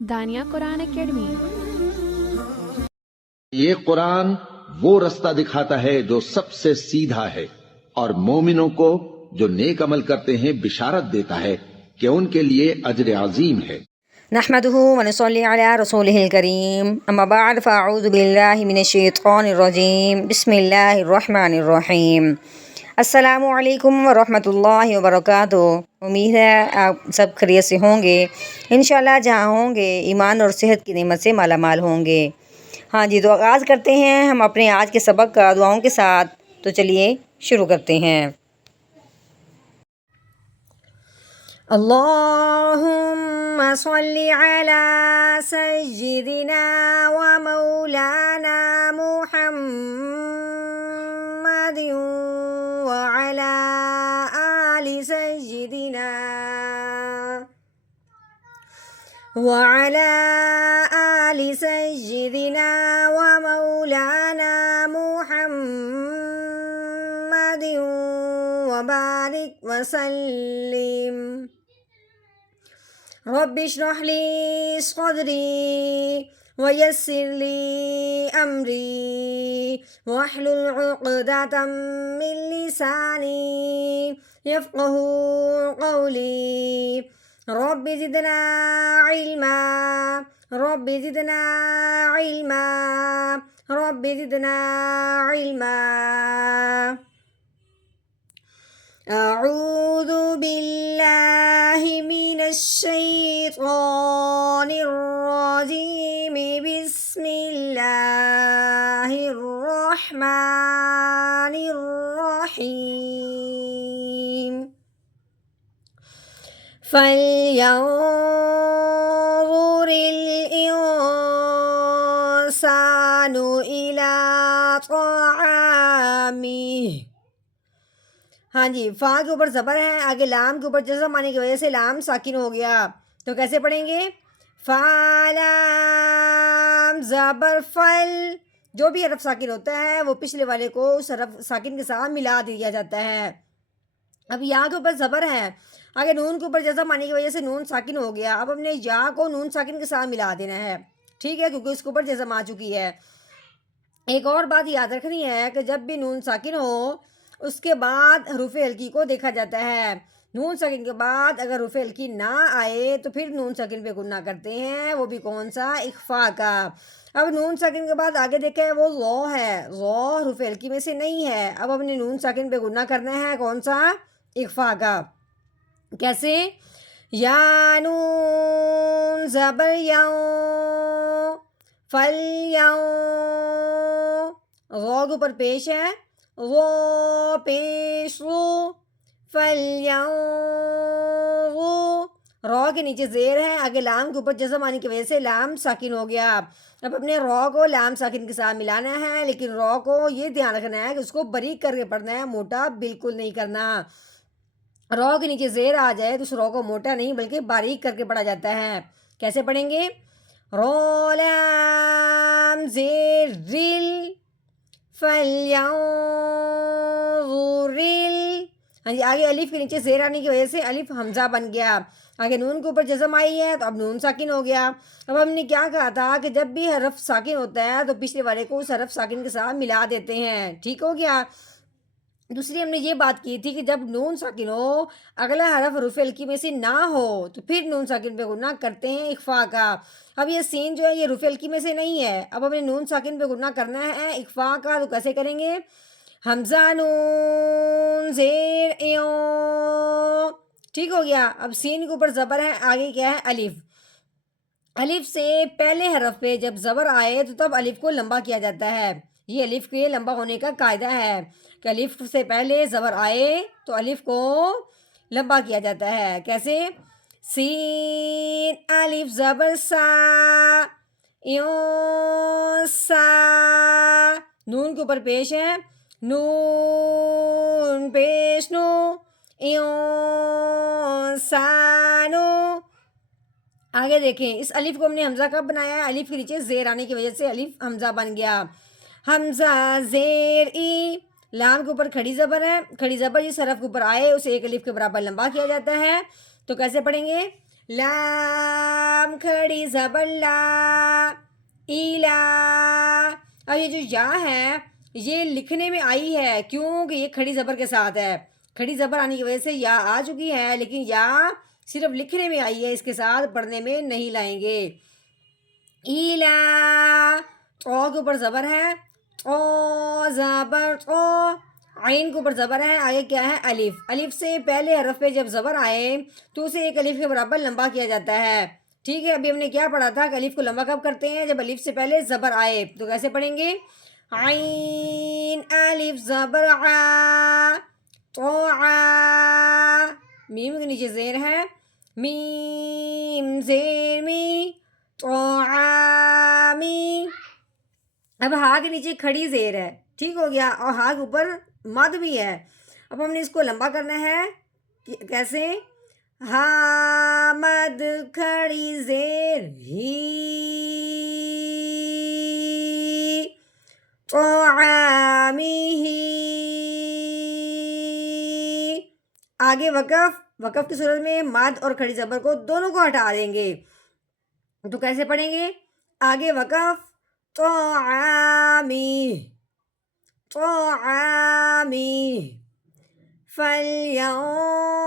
دانیہ قرآن academy. یہ قرآن وہ رستہ دکھاتا ہے جو سب سے سیدھا ہے، اور مومنوں کو جو نیک عمل کرتے ہیں بشارت دیتا ہے کہ ان کے لیے اجر عظیم ہے۔ نحمده ونصلي على رسوله الكريم، اما بعد فاعوذ بالله من الشیطان الرجیم، بسم اللہ الرحمن الرحیم۔ السلام علیکم ورحمۃ اللہ وبرکاتہ۔ امید ہے آپ سب خیریت سے ہوں گے، انشاءاللہ جہاں ہوں گے ایمان اور صحت کی نعمت سے مالا مال ہوں گے۔ ہاں جی، تو آغاز کرتے ہیں ہم اپنے آج کے سبق کا دعاؤں کے ساتھ۔ تو چلیے شروع کرتے ہیں۔ اللہم صلی علی سیدنا و مولانا محمد وعلی آل سیدنا و مولانا محمد وبارک وسلم۔ رب اشرح لی صدری ویسر لی امری واحلل عقدۃ من لسانی یفقہوا قولی۔ رب زدنا علما، رب زدنا علما، رب زدنا علما۔ اعوذ باللہ من الشیطان الرجیم، بسم اللہ الرحمن الرحیم۔ فَلْيَنظُرِ الْإِنسَانُ إِلَىٰ طَعَامِهِ۔ ہاں جی، فا کے اوپر زبر ہے، آگے لام کے اوپر جزم آنے کی وجہ سے لام ساکن ہو گیا، تو کیسے پڑھیں گے؟ فا لام زبر فل۔ جو بھی حرف ساکن ہوتا ہے وہ پچھلے والے کو اس حرف ساکن کے ساتھ ملا دیا جاتا ہے۔ اب یا کے اوپر زبر ہے، آگے نون کے اوپر جزم آنے کی وجہ سے نون ساکن ہو گیا، اب ہم نے یا کو نون ساکن کے ساتھ ملا دینا ہے، ٹھیک ہے، کیونکہ اس کے اوپر جزم آ چکی ہے۔ ایک اور بات یاد رکھنی ہے کہ جب بھی نون ساکن ہو اس کے بعد حروف ہلکی کو دیکھا جاتا ہے۔ نون ساکن کے بعد اگر حروف ہلکی نہ آئے تو پھر نون ساکن پہ گنا کرتے ہیں، وہ بھی کون سا؟ اخفا کا۔ اب نون ساکن کے بعد آگے دیکھیں وہ ضو ہے، ضو حروف ہلکی میں سے نہیں ہے، اب ہم نے نون ساکن پہ گنا کرنا ہے، کون سا؟ اخفا کا۔ کیسے؟ یا نون زبر یوں، فل یوں، غو کے اوپر پیش ہے، وہ پیش رو، فَلْيَنظُرْ، رو کے نیچے زیر ہے، آگے لام کے اوپر جزم آنے کی وجہ سے لام ساکن ہو گیا۔ اب اپنے رو کو لام ساکن کے ساتھ ملانا ہے، لیکن رو کو یہ دھیان رکھنا ہے کہ اس کو باریک کر کے پڑھنا ہے، موٹا بالکل نہیں کرنا۔ رو کے نیچے زیر آ جائے تو اس رو کو موٹا نہیں بلکہ باریک کر کے پڑھا جاتا ہے۔ کیسے پڑھیں گے؟ رو لام زیر رل، فَلْيَنظُرِ۔ ہاں جی، آگے الف کے نیچے زیر آنے کی وجہ سے الف حمزہ بن گیا، آگے نون کے اوپر جزم آئی ہے تو اب نون ساکن ہو گیا۔ اب ہم نے کیا کہا تھا کہ جب بھی حرف ساکن ہوتا ہے تو پچھلے والے کو اس حرف ساکن کے ساتھ ملا دیتے ہیں، ٹھیک ہو گیا۔ دوسری ہم نے یہ بات کی تھی کہ جب نون ساکن ہو اگلا حرف حروف ہلکی میں سے نہ ہو تو پھر نون ساکن پہ گنا کرتے ہیں اخفا کا۔ اب یہ سین جو ہے یہ حروف ہلکی میں سے نہیں ہے، اب ہمیں نون ساکن پہ گنا کرنا ہے اخفا کا، تو کیسے کریں گے؟ حمزہ نون زیر ایوں، ٹھیک ہو گیا۔ اب سین کے اوپر زبر ہے، آگے کیا ہے؟ الف۔ الف سے پہلے حرف پہ جب زبر آئے تو تب الف کو لمبا کیا جاتا ہے، یہ الف کے لمبا ہونے کا قاعدہ ہے کہ الف سے پہلے زبر آئے تو الف کو لمبا کیا جاتا ہے۔ کیسے؟ سین الف زبر سا، یوں سا، نون کے اوپر پیش ہے، نون پیش نو، یوں سانو۔ آگے دیکھیں اس الف کو ہم نے حمزہ کب بنایا ہے؟ الف کے نیچے زیر آنے کی وجہ سے الف حمزہ بن گیا۔ حمزہ زیر ای، لام کے اوپر کھڑی زبر ہے، کھڑی زبر جس حرف کے اوپر آئے اسے ایک الف کے برابر لمبا کیا جاتا ہے. تو کیسے پڑھیں گے؟ لام کھڑی زبر لا، ایلا. اب یہ جو یا ہے یہ لکھنے میں آئی ہے کیونکہ یہ کھڑی زبر کے ساتھ ہے. کھڑی زبر آنے کی وجہ سے یا آ چکی ہے، لیکن یا صرف لکھنے میں آئی ہے، اس کے ساتھ پڑھنے میں نہیں لائیں گے. ایلا، او کے اوپر زبر ہے، او زبر او. عین کے اوپر زبر ہے، آگے کیا ہے؟ الف. الف سے پہلے حرف پہ جب زبر آئے تو اسے ایک الف کے برابر لمبا کیا جاتا ہے. ٹھیک ہے، ابھی ہم نے کیا پڑھا تھا کہ الف کو لمبا کب کرتے ہیں؟ جب الف سے پہلے زبر آئے. تو کیسے پڑھیں گے؟ عین الف زبر آ، تو آ. میم کے نیچے زیر ہے، میم زیر می، تو آمی. اب ہا کے نیچے کھڑی زیر ہے، ٹھیک ہو گیا، اور ہا کے اوپر مد بھی ہے. اب ہم نے اس کو لمبا کرنا ہے. کیسے؟ ہا مد کھڑی زیر ہی، تو آمی ہی. آگے وقف. وقف کی صورت میں مد اور کھڑی زبر کو دونوں کو ہٹا دیں گے. تو کیسے پڑھیں گے؟ آگے وقف، تو آمی، تو آمی. فَلْيَنظُرِ